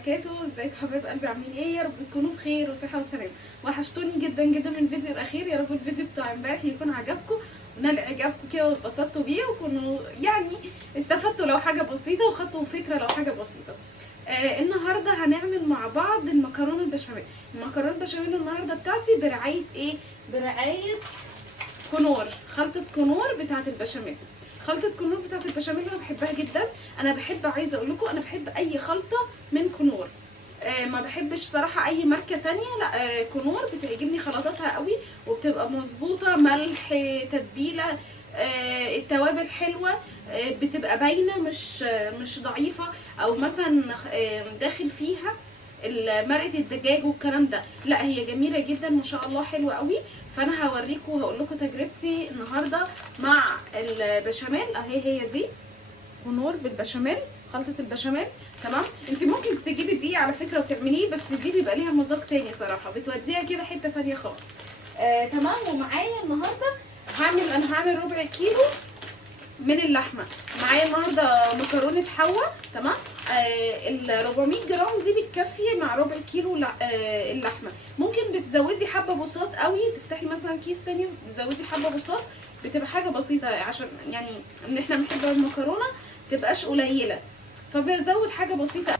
وبركاته. ازيكم حبايب قلبي، عاملين ايه؟ يا رب تكونوا بخير وصحه وسلامه. وحشتوني جدا جدا من الفيديو الاخير. يا رب الفيديو بتاع امبارح يكون عجبكم ونال اعجابكم كده واتبسطتوا بيه، وكونوا يعني استفدتوا لو حاجه بسيطه وخدتوا فكره لو حاجه بسيطه. النهارده هنعمل مع بعض المكرونه البشاميل. المكرونه البشاميل النهارده بتاعتي برعايه ايه؟ برعايه كنور، خلطه كنور بتاعه البشاميل. خلطه كنور بتاعه البشاميل انا بحبها جدا. انا بحب، عايزه اقول لكم، انا بحب اي خلطه من كنور. ما بحبش صراحه اي ماركه تانية، لا كنور بتعجبني خلطاتها قوي وبتبقى مظبوطه، ملح، تتبيله، التوابل حلوه، بتبقى باينه، مش ضعيفه او مثلا داخل فيها مرقه الدجاج والكلام ده. لا هي جميله جدا ما شاء الله، حلوه قوي. فانا هوريكم وهقول لكم تجربتي النهارده مع البشاميل. اهي هي دي كنور بالبشاميل، خلطه البشاميل. تمام. انت ممكن تجيبي دي على فكره وتعمليه، بس دي بيبقى ليها مذاق تاني صراحه، بتوديها كده حته تانيه خالص. تمام. ومعايا النهارده انا هعمل ربع كيلو من اللحمه. معايا النهارده مكرونه حوا. تمام. ال 400 جرام دي بتكفي مع ربع كيلو اللحمه. ممكن بتزودي حبه بساط قوي، تفتحي مثلا كيس تاني تزودي حبه بساط، بتبقى حاجه بسيطه عشان يعني ان احنا بنحب المكرونه متبقاش قليله، فبزود حاجه بسيطه.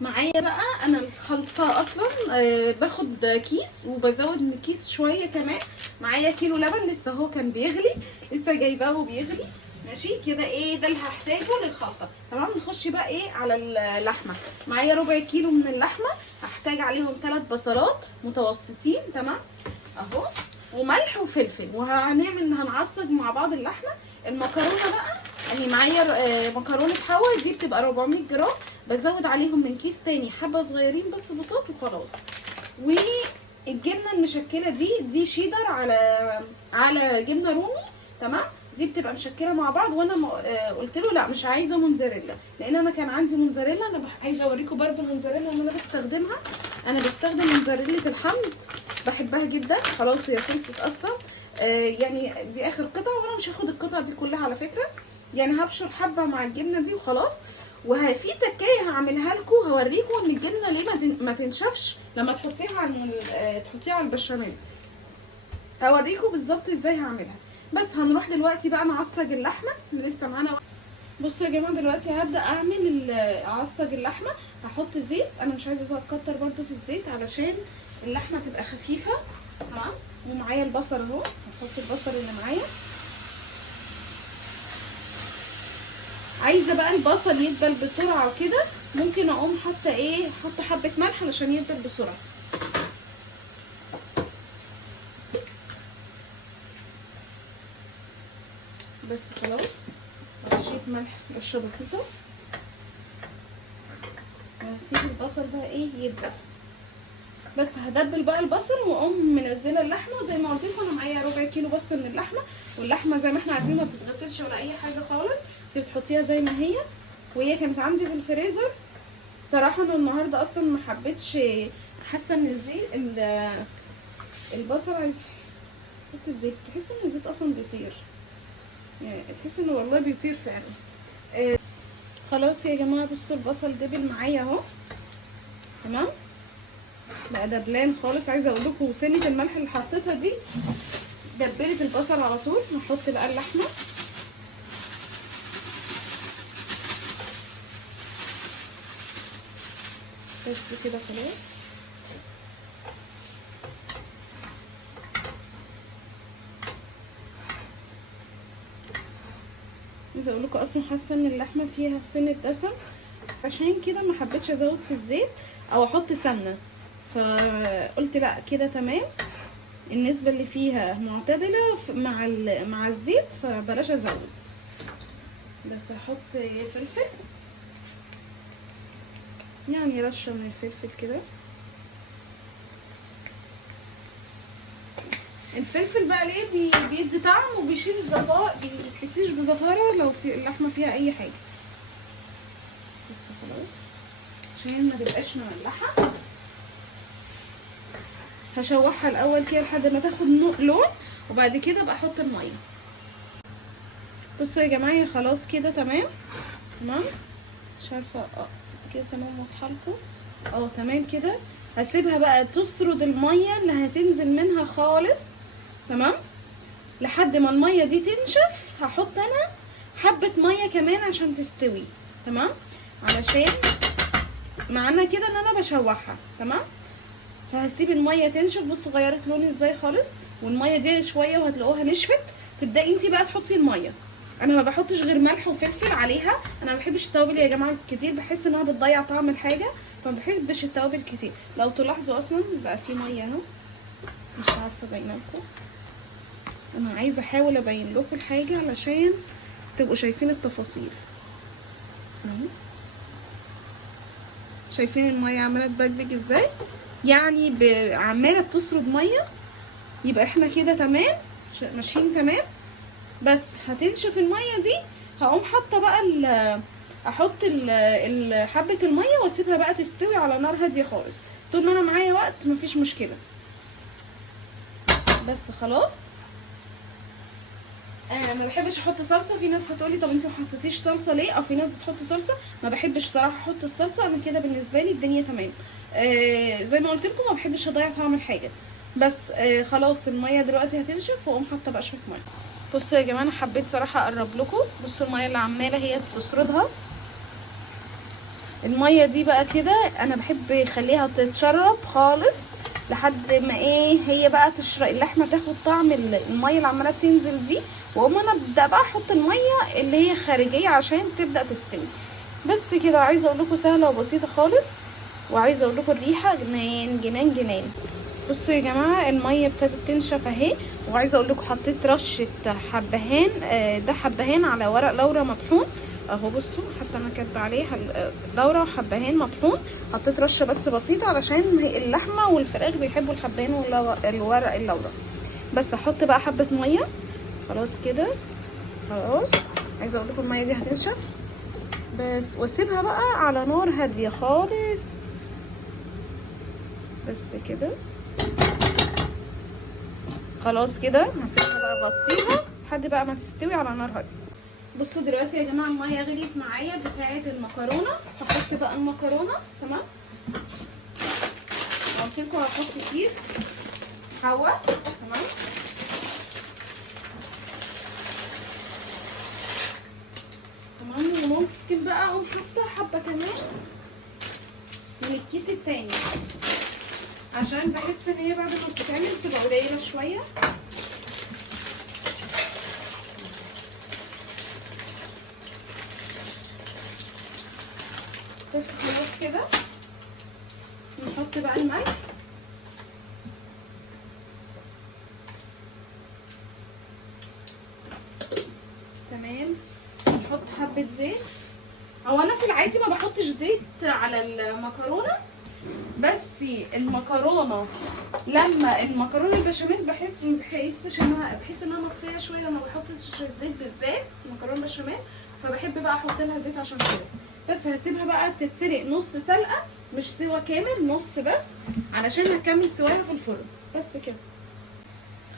معايا بقى انا الخلطه اصلا باخد كيس وبزود من الكيس شويه كمان. معايا كيلو لبن لسه هو كان بيغلي، لسه جايباه وبيغلي. ماشي كده. ايه ده اللي هحتاجه للخلطه. تمام. نخش بقى ايه على اللحمه. معايا ربع كيلو من اللحمه، هحتاج عليهم 3 بصلات متوسطين. تمام اهو، وملح وفلفل، هنعصج مع بعض اللحمه. المكرونه بقى يعني معايا مكرونه حوا دي بتبقى 400 جرام، بزود عليهم من كيس تاني حبه صغيرين بس بساط وخلاص. والجبنه المشكله دي شيدر على جبنه رومي. تمام. دي بتبقى مشكله مع بعض. وانا قلت له لا مش عايزه موتزاريلا، لان انا كان عندي موتزاريلا. انا عايزه اوريكم برده الموتزاريلا اللي انا بستخدمها. انا بستخدم موتزاريلا الحمد، بحبها جدا. خلاص هي خلصت اصلا. يعني دي اخر قطعه، وانا مش هاخد القطعه دي كلها على فكره، يعني هبشر حبه مع الجبنه دي وخلاص. وفي تكايه هعملها لكم، هوريكم ان الجبنه ليه ما تنشفش لما تحطيها على البشاميل. هوريكم بالظبط ازاي هعملها. بس هنروح دلوقتي بقى نعصج اللحمه اللي لسه معانا. بصوا يا جماعه، دلوقتي هبدا اعصج اللحمه. هحط زيت، انا مش عايزه اكتر برده في الزيت علشان اللحمه تبقى خفيفه. تمام. ومعايا البصل اهو، هحط البصل اللي معايا. عايزه بقى البصل يدبل بسرعه كده، ممكن اقوم حاطه حبه ملح علشان يدبل بسرعه. بس خلاص، رشيت ملح رشه بسيطه، وهسيب البصل بقى يدبل. بس هدبل بقى البصل واقوم منزله اللحمه. وزي ما قلت لكم انا معايا ربع كيلو بس من اللحمه، واللحمه زي ما احنا عارفين ما بتتغسلش ولا اي حاجه خالص، انت بتحطيها زي ما هي. وهي كانت عندي في الفريزر صراحه. انا النهارده اصلا ما حبيتش، حاسه ان الزيت البصل عايز حته زيت، تحس ان الزيت اصلا بيطير، يعني تحس انه والله بيطير فعلا. خلاص يا جماعه، بصوا البصل دبل معايا اهو. تمام. بقى دبلان خالص. عايزه اقول لكم سنه الملح اللي حطيتها دي دبلت البصل على طول. هحط بقى اللحمه. بس كده خلاص. عايزه اقول لكم اصلا حاسه ان اللحمه فيها سنه دسم، عشان كده ما حبيتش ازود في الزيت او احط سمنه، فقلت لا كده تمام. النسبه اللي فيها معتدله مع الزيت، فبلاش ازود. بس هحط فلفل، يعني رشه من الفلفل كده. الفلفل بقى ليه بيدي طعم وبيشيل الزفار، ما تحسيش بزفاره لو في اللحمه فيها اي حاجه. بس خلاص عشان ما تبقاش مملحه. هشوحها الاول كده لحد ما تاخد لون، وبعد كده بقى احط الميه. بصوا يا جماعه خلاص كده تمام. تمام. مش عارفه كده تمام واضحه لكم. تمام كده. هسيبها بقى تسرد الميه اللي هتنزل منها خالص، تمام، لحد ما الميه دي تنشف. هحط انا حبه ميه كمان عشان تستوي، تمام، علشان معنى كده ان انا بشوحها، تمام. فهسيب الميه تنشف. بصوا غيرت لون ازاي خالص، والميه دي شويه وهتلاقوها نشفت. تبداي انت بقى تحطي الميه. انا ما بحطش غير ملح وفلفل عليها. انا ما بحبش التوابل يا جماعه كتير، بحس انها بتضيع طعم الحاجه، فما بحبش التوابل كتير. لو تلاحظوا اصلا بقى في ميه اهو، مش عارفه باينه لكم. انا عايزه احاول ابين لكم الحاجه علشان تبقوا شايفين التفاصيل. شايفين الميه عماله تبجبج ازاي؟ يعني عماله بتسرد ميه. يبقى احنا كده تمام، ماشيين تمام. بس هتنشف الميه دي، هقوم حاطه بقى احط حبه الميه واسيبها بقى تستوي على نار هاديه خالص. طول ما انا معايا وقت مفيش مشكله. بس خلاص. ما بحبش احط صلصه. في ناس هتقولي طب انت ما حطيتيش صلصه ليه، او في ناس بتحط صلصه. ما بحبش صراحه احط الصلصه. انا كده بالنسبه لي الدنيا تمام. زي ما قلت لكم ما بحبش اضيع طعم الحاجه. بس خلاص الميه دلوقتي هتنشف، واقوم حاطه بقى شويه ميه. بصوا يا جماعه، انا حبيت صراحه اقرب لكم. بصوا الميه اللي عماله هي تسردها. الميه دي بقى كده انا بحب اخليها تتشرب خالص لحد ما هي بقى تشرب اللحمه، تاخد طعم الميه اللي عماله تنزل دي. واقوم انا ابدا بقى احط الميه اللي هي خارجيه عشان تبدا تستوي. بس كده. عايزه اقول لكم سهله وبسيطه خالص. وعايزه اقول لكم الريحه جنان جنان جنان. بصوا يا جماعه الميه ابتدت تنشف اهي. وعايزه اقول لكم حطيت رشه حبهان. ده حبهان على ورق لورا مطحون اهو. بصوا حتى انا كاتبه عليها لورا وحبهان مطحون. حطيت رشه بس بسيطه علشان اللحمه والفراخ بيحبوا الحبهان والورق اللورا. بس هحط بقى حبه ميه. خلاص كده خلاص. عايزه اقول لكم الميه دي هتنشف بس، واسيبها بقى على نار هاديه خالص. بس كده خلاص كده. هسيبها بقى اغطيها لحد بقى ما تستوي على نار هاديه. بصوا دلوقتي يا جماعه الميه غليت معايا بتاعه المكرونه. هحط بقى المكرونه، تمام. قلت لكم هحط كيس هوا، تمام. وممكن بقى اقوم حاطه حبه كمان من الكيس التاني، عشان بحس ان هي بعد ما بتتعمل بتبقى قليله شويه. بس خلاص كده. نحط بقى الملح. تمام. نحط حبه زيت. هو انا في العادي ما بحطش زيت على المكرونه، بس المكرونه لما المكرونه البشاميل بحس انها مطفيه شويه لما بحطش الزيت، بالذات المكرونه البشاميل. فبحب بقى احط لها زيت عشان كده. بس هسيبها بقى تتسلق نص سلقه، مش سوا كامل، نص بس، علشان هكمل سواها في الفرن. بس كده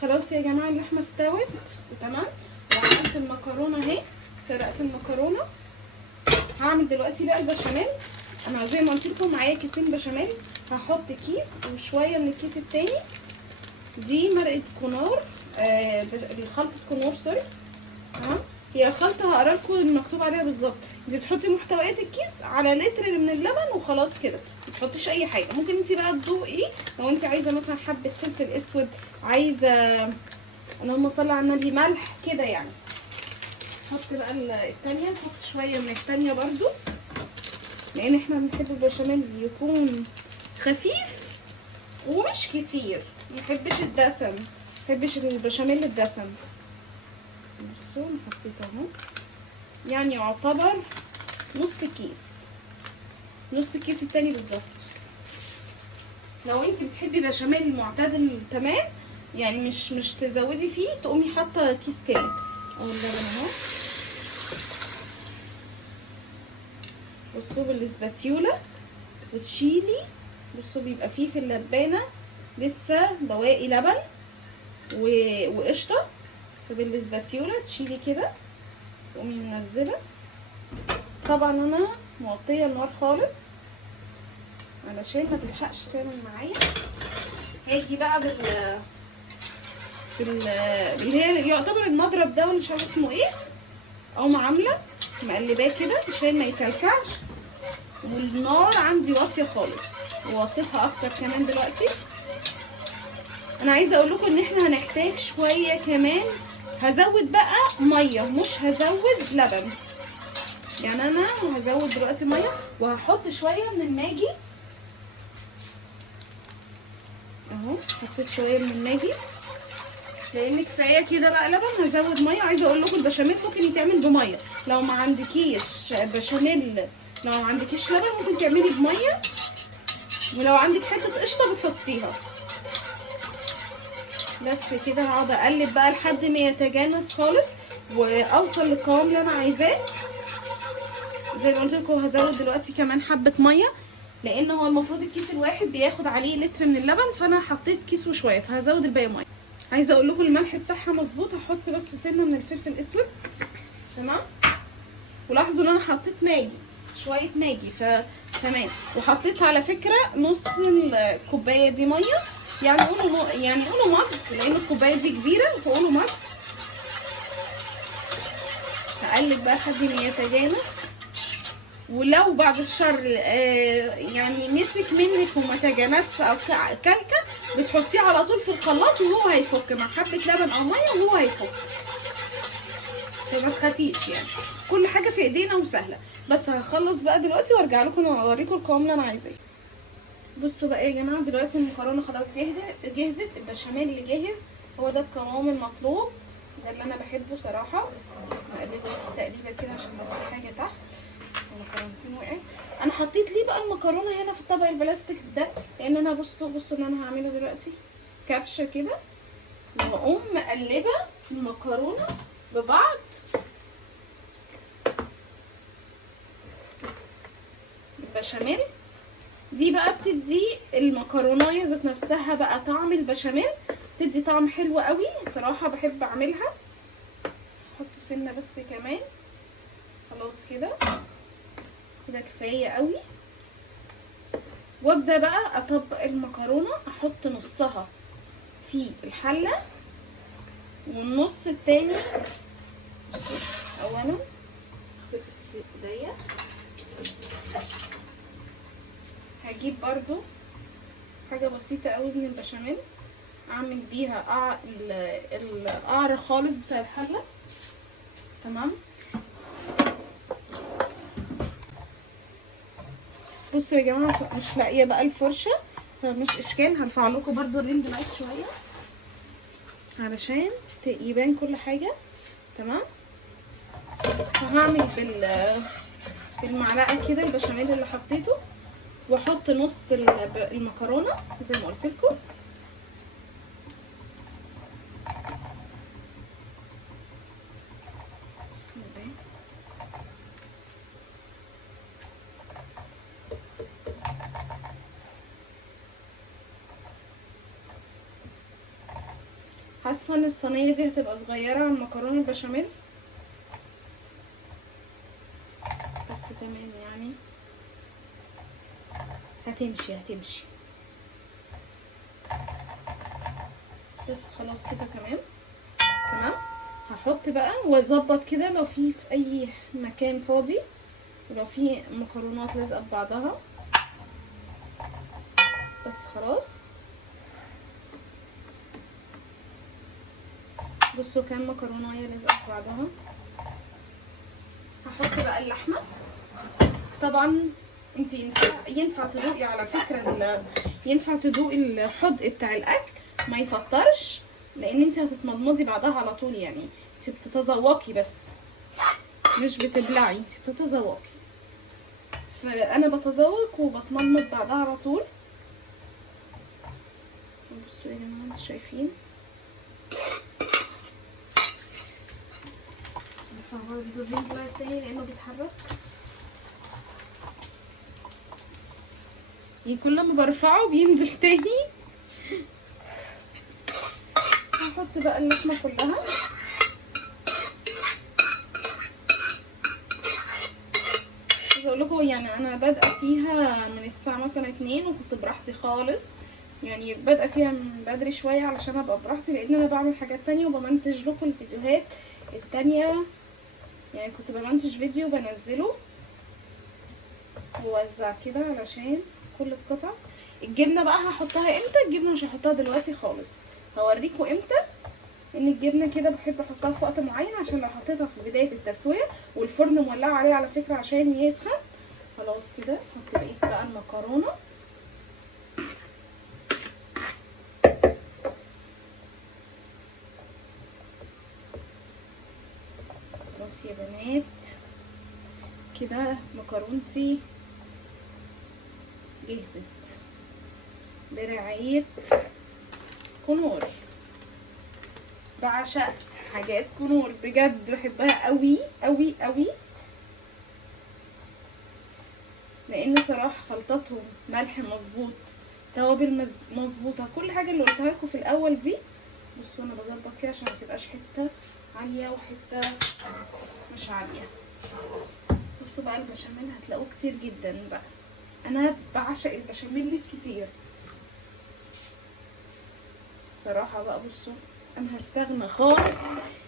خلاص يا جماعه. اللحمه استوت تمام. وعملت المكرونه اهي، سلقت المكرونه. هعمل دلوقتي بقى البشاميل. انا زي ما قلت لكم معايا كيسين بشاميل. هحط كيس وشويه من الكيس التاني. دي مرقه كنار، خلطه كنار، سوري. تمام. هي خلطه هقرا لكم المكتوب عليها بالظبط. دي بتحطي محتويات الكيس على لتر من اللبن وخلاص كده، ما تحطيش اي حاجه. ممكن انت بقى تذوقي لو انت عايزه مثلا حبه فلفل اسود، عايزه اللهم صل على النبي ملح كده يعني. نحط بقى التانية، نحط شويه من التانية برضو، لان احنا بنحب البشاميل يكون خفيف ومش كتير. محبش الدسم، محبش البشاميل الدسم. بصوا انا حطيت اهو، يعني يعتبر نص كيس، نص الكيس التاني بالظبط. لو انت بتحبي بشاميل معتدل تمام، يعني مش تزودي فيه، تقومي حاطه كيس كامل. اهو اللبن اهو. بصوا بالسباتيولا وتشيلي. بصوا بيبقى فيه في اللبانه لسه بواقي لبن وقشطه. فبالسباتيولا تشيلي كده، تقومي منزله. طبعا انا موطيه النار خالص علشان ما تلحقش تعمل معايا. هاجي بقى اللي هي يعتبر المضرب ده، ولا مش عارفه اسمه ايه، او عامله مقلباه كده عشان ما يكلكعش. والنار عندي واطيه خالص، وواطيتها اكتر كمان دلوقتي. انا عايزه اقول لكم ان احنا هنحتاج شويه كمان. هزود بقى ميه، مش هزود لبن. يعني انا هزود دلوقتي ميه، وهحط شويه من الماجي اهو. حطيت شويه من الماجي لان كفايه كده بقى لبن. هزود ميه. عايزه اقول لكم البشاميل ممكن يتعمل بميه، لو ما عندكيش بشاميل، لو ما عندكيش لبن ممكن تعملي بميه، ولو عندك حته قشطه بتحطيها. بس كده هقعد اقلب بقى لحد ما يتجانس خالص واوصل للقوام اللي انا عايزاه. زي ما قلت لكم هزود دلوقتي كمان حبه ميه، لان هو المفروض الكيس الواحد بياخد عليه لتر من اللبن، فانا حطيت كيس وشويه، فهزود الباقي ميه. عايزه اقول لكم الملح بتاعها مظبوط. هحط بس سنه من الفلفل الاسود، تمام. ولاحظوا ان انا حطيت ماجي، شويه ماجي، فتمام. وحطيت على فكره نص الكوبايه دي ميه، يعني قولوا مض، لان الكوبايه دي كبيره، فقولوا مض. هقلب بقى لحد ما يتجانس. ولو بعد الشر يعني مسك منك وما تجانسش او كلكه، بتحطيه على طول في الخلاط وهو هيفك مع حبه لبن او ميه وهو هيفك. فما تخافيش، يعني كل حاجه في ايدينا وسهله. بس هخلص بقى دلوقتي وارجع لكم اوريكم القوام اللي انا عايزاه. بصوا بقى يا جماعه، دلوقتي المكرونه خلاص جهزت. البشاميل اللي جاهز، هو ده القوام المطلوب، ده اللي انا بحبه صراحه. هقلبه بس تقريبا كده عشان لو في حاجه تحت. المكرونتين وقعت. انا حطيت ليه بقى المكرونه هنا في الطبق البلاستيك ده؟ لان انا بصوا اللي انا هعمله دلوقتي كبشه كده، واقوم مقلبه المكرونه ببعض. البشاميل دي بقى بتدي المكرونه ذات نفسها بقى طعم البشاميل، بتدي طعم حلو قوي صراحه، بحب اعملها. احط سنه بس كمان. خلاص كده كفايه قوي. وابدا بقى اطبق المكرونه، احط نصها في الحله والنص التاني. اولا اغسل ايديا. هجيب برضو حاجه بسيطه قوي من البشاميل، اعمل بيها القعر خالص بتاع الحله، تمام. بصوا يا جماعه، مش لاقيه بقى الفرشه، فمش اشكال. هرفع لكم برضو الرينج لايت شويه علشان يبان كل حاجه، تمام. وهعمل بالمعلقه كده البشاميل اللي حطيته، واحط نص المكرونه زي ما قلت لكم. بسم الله. حاسه ان الصينيه دي هتبقى صغيره على المكرونه البشاميل، بس تمام يعني هتمشي. بس خلاص كده تمام. هحط بقى واظبط كده لو في اي مكان فاضي، ولو في مكرونات لازقه ببعضها. بس خلاص. بصوا كام مكرونه لازقه ببعضها. هحط بقى اللحمه. طبعا انت ينفع تدوقي على فكره، ينفع تدوقي الحدق بتاع الاكل ما يفطرش، لان انت هتتمضمضي بعدها على طول. يعني انت بتتذوقي بس مش بتبلعي، انت بتتذوقي. فانا بتذوق وبتمضمض بعدها على طول. بصوا يا جماعه، انتوا شايفين؟ برضه الرينج لايت تاني لانه بيتحرك. كل ما برفعه بينزل تاني. هحط بقى اللحمه كلها. عايزه اقول لكم يعني انا بادئه فيها من الساعه مثلا 2 وكنت براحتي خالص، يعني بادئه فيها من بدري شويه علشان ابقى براحتي، لان انا بعمل حاجات تانية وبمنتج لكم الفيديوهات التانية. يعني كنت بمنتج فيديو بنزله ووزع كده علشان كل القطع. الجبنه بقى هحطها امتى؟ الجبنه مش هحطها دلوقتي خالص، هوريكم امتى. ان الجبنه كده بحب احطها في وقت معين، عشان لو حطيتها في بدايه التسويه والفرن مولع عليه على فكره عشان يسخن. خلاص كده احط بقيه بقى المكرونه. خلاص يا بنات كده مكرونتي جهزت برعايه كنور. بعشق حاجات كنور بجد، بحبها قوي قوي قوي، لان صراحه خلطتهم ملح مظبوط، توابل مظبوطه، كل حاجه اللي قلتها لكم في الاول دي. بصوا انا بظبط كده عشان متبقاش حته عاليه وحته مش عاليه. بصوا بقى البشاميل هتلاقوه كتير جدا بقى، انا بعشق البشاميل الكتير صراحه بقى. بصوا انا هستغنى خالص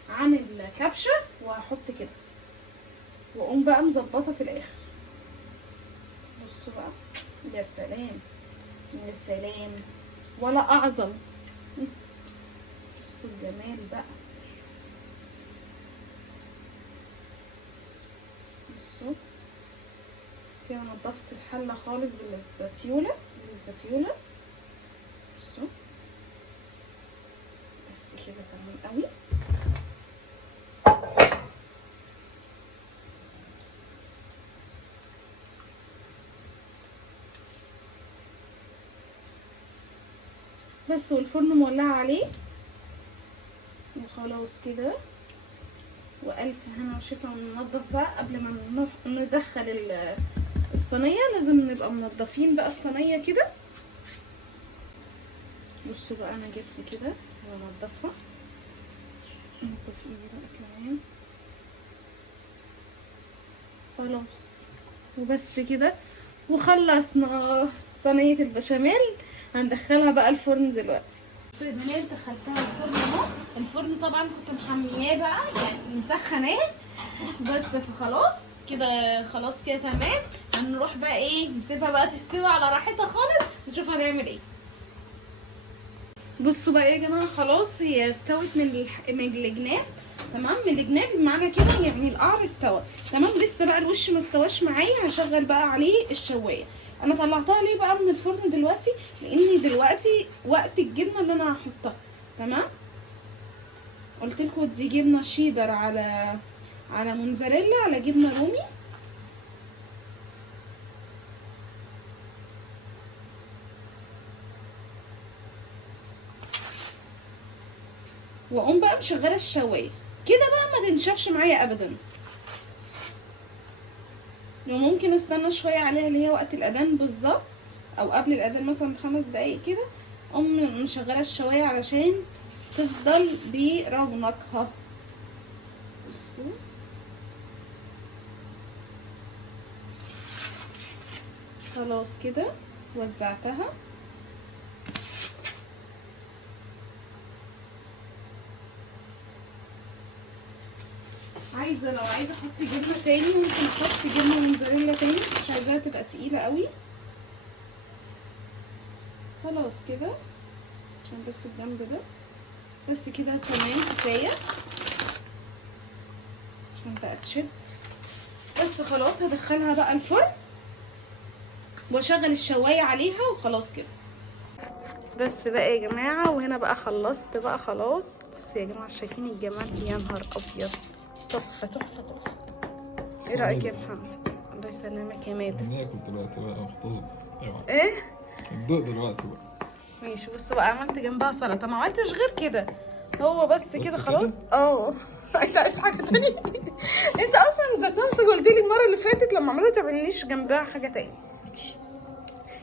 عن الكبشه وهحط كده واقوم بقى مظبطه في الاخر. بصوا بقى يا سلام يا سلام ولا اعظم. بصوا الجمال بقى. بصوا كده نضفت الحله خالص بالاسباتيولا. بصوا بس كده تمام قوي. بس والفرن مولعه عليه وخلاص كده. والف هنا وشفا. وننضف بقى قبل ما ندخل الصينيه، لازم نبقى منضفين بقى الصينيه كده. بصوا بقى انا جبت كده وانضفها، انضف ايدي بقى كمان. خلاص وبس كده وخلصنا صينيه البشاميل. هندخلها بقى الفرن دلوقتي. بصوا يا بنات دخلتها الفرن اهو. الفرن طبعا كنت محمياه بقى يعني مسخناه، بس فخلاص كده خلاص كده تمام. هنروح بقى ايه نسيبها بقى تستوي على راحتها خالص، نشوف هنعمل ايه. بصوا بقى يا جماعه خلاص هي استوت من الجناب تمام. من الجناب بمعنى كده يعني القعر استوى تمام. لسه بقى الوش ما استواش معايا، هشغل بقى عليه الشوايه. انا طلعتها ليه بقى من الفرن دلوقتي؟ لان دلوقتي وقت الجبنه اللي انا هحطها تمام. قلت لكم دي جبنه شيدر على موزاريلا على جبنه رومي. واقوم بقى مشغله الشوايه كده بقى ما تنشفش معايا ابدا. وممكن استنى شويه عليها اللي هي وقت الاذان بالظبط، او قبل الاذان مثلا ب5 دقايق كده اقوم مشغله الشوايه علشان تفضل برونقها. بصوا خلاص كده وزعتها. لو عايزه احط جبنه تاني ممكن احط جبنه موزاريلا تاني، مش عايزاها تبقى تقيله قوي. خلاص كده عشان بس الجنب ده بس كده تمام كفايه عشان بقى تشد. بس خلاص هدخلها بقى الفرن واشغل الشوايه عليها وخلاص كده. بس بقى يا جماعه وهنا بقى خلصت بقى خلاص. بس يا جماعه شايفين الجمال؟ يا نهار ابيض تحفه تحفه تحفه. ايه رايك يا محمد؟ الله يسلمك يا مادة. ناكل دلوقتي بقى محتظم. ايه الضوء دلوقتي بقى ماشي. بص بقى عملت جنبها سلطه، ما عملتش غير كده هو بس كده خلاص. انت عايز حاجه تانية؟ انت اصلا ذات نفسك قلت لي المره اللي فاتت لما عملت تعمليش جنبها حاجه تاني.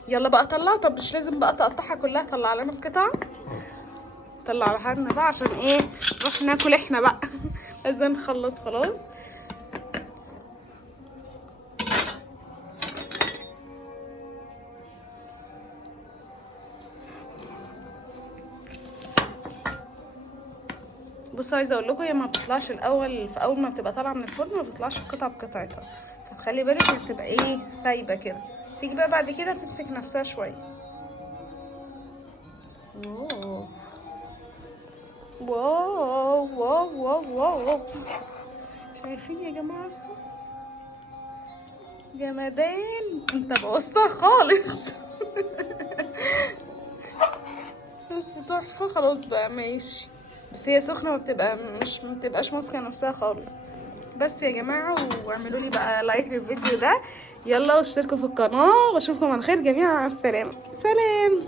يلا بقى طلع. طب مش لازم بقى تقطعها كلها، طلع لنا القطع، طلع لنا بقى عشان ايه نروح ناكل احنا بقى. لازم نخلص خلاص. بصوا عايزه اقول لكم هي ما بتطلعش الاول، في اول ما بتبقى طالعه من الفرن ما بتطلعش القطعه بقطعتها، فتخلي بالك هي بتبقى ايه سايبه كده، تيجي بقى بعد كده تمسك نفسها شويه. واو واو واو واو واو، شايفين يا جماعه الصوص جمدان، انت بوظتها خالص. بس تحفه. خلاص بقى ماشي، بس هي سخنه ما بتبقاش ماسكه نفسها خالص. بس يا جماعه، واعملوا لي بقى لايك للفيديو ده، يلا واشتركوا في القناه، واشوفكم على خير جميعا. على السلامه، سلام.